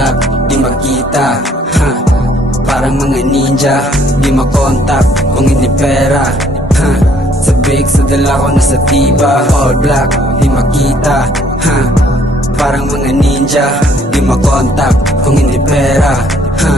black, di makita, ha. Parang mga ninja, di makontak kung hindi pera, ha. Sa big, sa dala ko nasa tiba. All black, di makita, ha. Parang mga ninja, di makontak kung hindi pera, ha.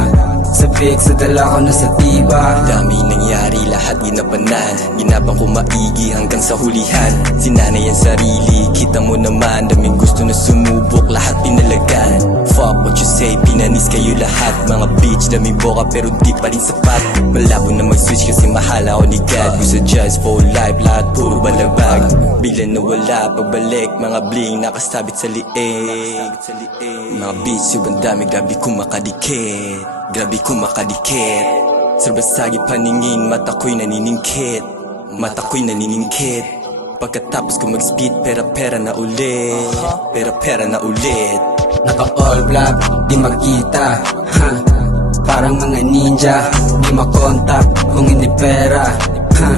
Sa big, sa dala ko nasa tiba. Dami nangyari, lahat ginabanan. Ginabang ko maigi hanggang sa hulihan. Sinanay ang sarili, kita mo naman. Daming gusto na sumubok, lahat pinalagan. Fuck what you say, pinanis kayo lahat. Mga bitch, daming boka pero di pa rin sapat. Malabo na mag-switch kasi mahal ako ni God. Gusto just for life, lahat puro balabag. Bigla nawala, pagbalik, mga bling nakasabit sa liig. Mga bitch, sobrang dami, grabe kumakadikit. Grabe kumakadikit. Sa basagi paningin, mata ko'y naniningkit. Mata ko'y naniningkit. Pagkatapos ko mag-speed, pera-pera na ulit. Pera-pera na ulit. Naka all black, di makita, ha. Parang mga ninja, di makontak kung hindi pera, ha.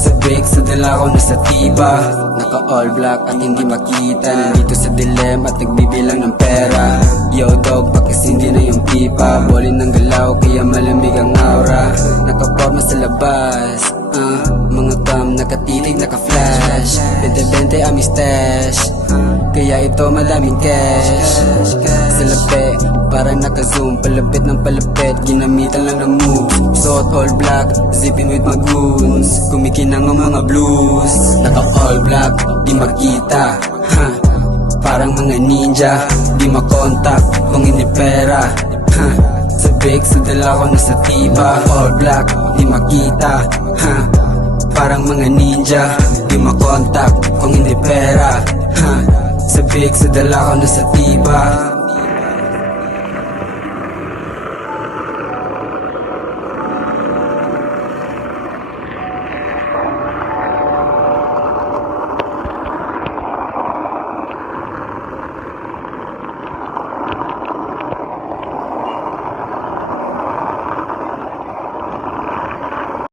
Sa big, sa dala ko nasa tiba. Naka all black at hindi makita. Nandito sa dilemma at nagbibilang ng pera. Yo dog, pakisindi na yung pipa. Bolin ng galaw, kaya malamig ang aura. Nakaporma sa labas, mga cam, nakatitig, naka-flash. 20-20 ang stash, kaya ito madaming cash. Sa lape, parang naka-zoom. Palapit ng palapit, ginamitan lang ng move. Suot all black, zipping with my goons. Kumikinang ang mga blues. Naka all black, di makita, ha. Parang mga ninja, di makontak kung hindi pera, ha. Sa big, sa dala ko nasa tiba. All black, di makita, ha. Parang mga ninja, di makontak kung hindi pera, ha. Sa big, sa dala ko nasa tiba.